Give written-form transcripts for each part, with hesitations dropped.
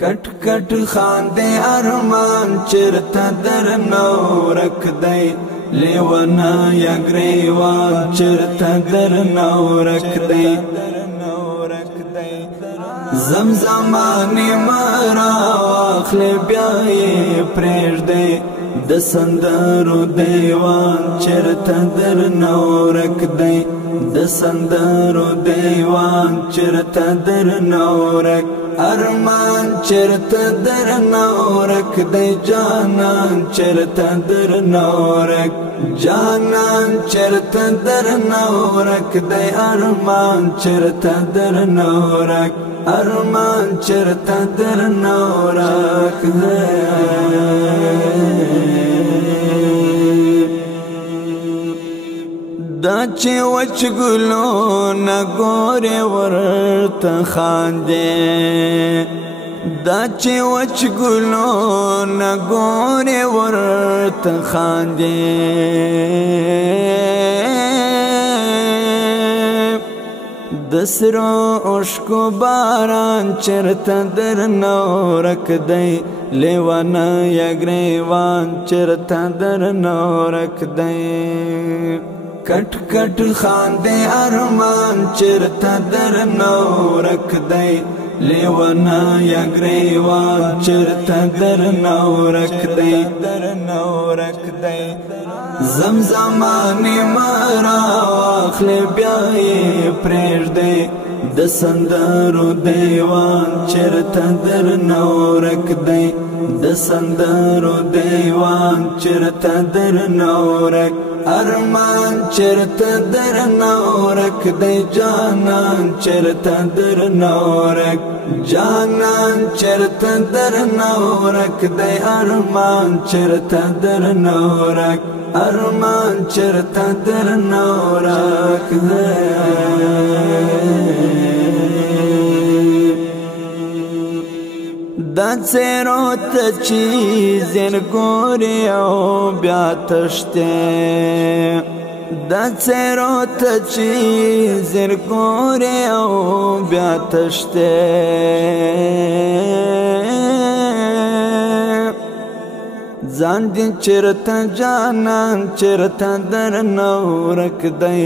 کټ کټ خاندې ارمان چرته در نورک دی لیوانا یا گریوان چرته در نورک دی زمزمانی مرا واخلی بیایی پریش دی د سندرو دیوان چرته در نورک دی د سندرو دیوان چرته در نورک ارمان چرته در نورک دی جانان چرته در نورک جانان چرته در نورک دی ارمان چرته در نورک ارمان چرته در نورک دی دا چې وچ ګلو نګورې ورته خاندې دا چې وچ ګلو نګورې ورته خاندې د سرو اوښکو باران چرته در نورک دی لیوانا یا ګریوان چرته در نورک دی کټ کټ خاندې ارمان چرته در نورک دی لیوانا یا گریوان چرته در نورک دی زمزمانی مرا واخلی بیایی پریش دی د سندرو دیوان چرته در نورک دی د سندرو دیوان چرته در نورک ارمان چرته در نورک دی جانان چرته در نورک جانان چرته در نورک دی ارمان چرته در نورک ارمان چرته در نورک دی دا څیرو ته چې زرګورې او بیا تښتې دا څیرو ته چې زرګورې او بیا تښتې ځان دې چرته جانان چرته در نورک دی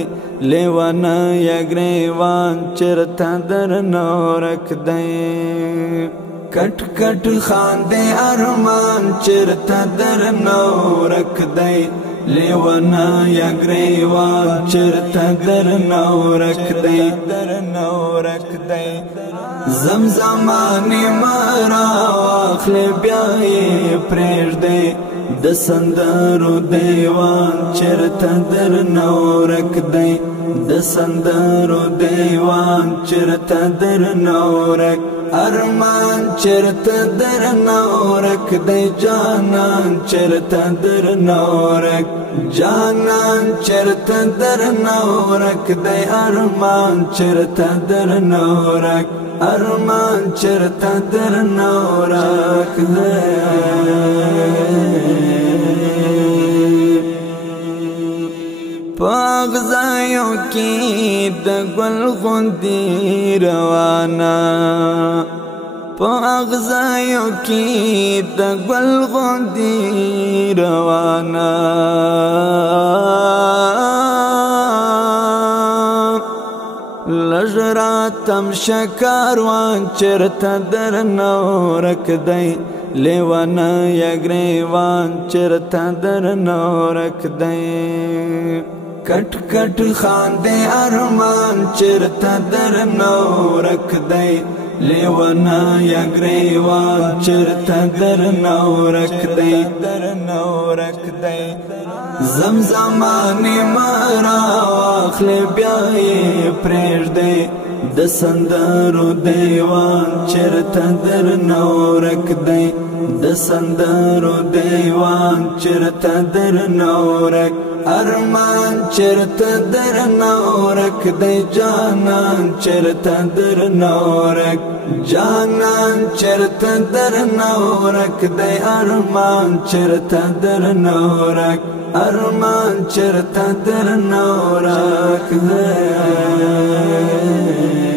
لیوانا یا گریوان چرته در نورک دی کټ کټ خاندې ارمان چرته در نورک دی لیوانا یا گریوان چرته در نورک دی زمزمانی مرا واخلی بیایی پریش دی د سندرو دیوان چرته در نورک دی د سندرو دیوان چرته در نورک ارمان چرته در نورک دی جانان چرته در نورک جانان چرته در نورک دی ارمان چرته در نورک ارمان چرته در نورک دی پاغزایو کی د گل غوندی روانا پاغزایو کی د گل غوندی روانا لجراتم شکاروان چرته در نورک دی لیوانا یا گریوان چرته در نورک دی کټ کټ خاندې ارمان چرته در نورک دی لیوانا یا گریوان چرته در نورک دی زمزمانی مرا واخلی بیایی پریش دی د سندرو دیوان چرته در نورک دی د سندرو دیوان چرته در نورک ارمان چرته در نورک دی جانان چرته در نورک جانان چرته در نورک دی ارمان چرته در نورک ارمان چرته در نورک دی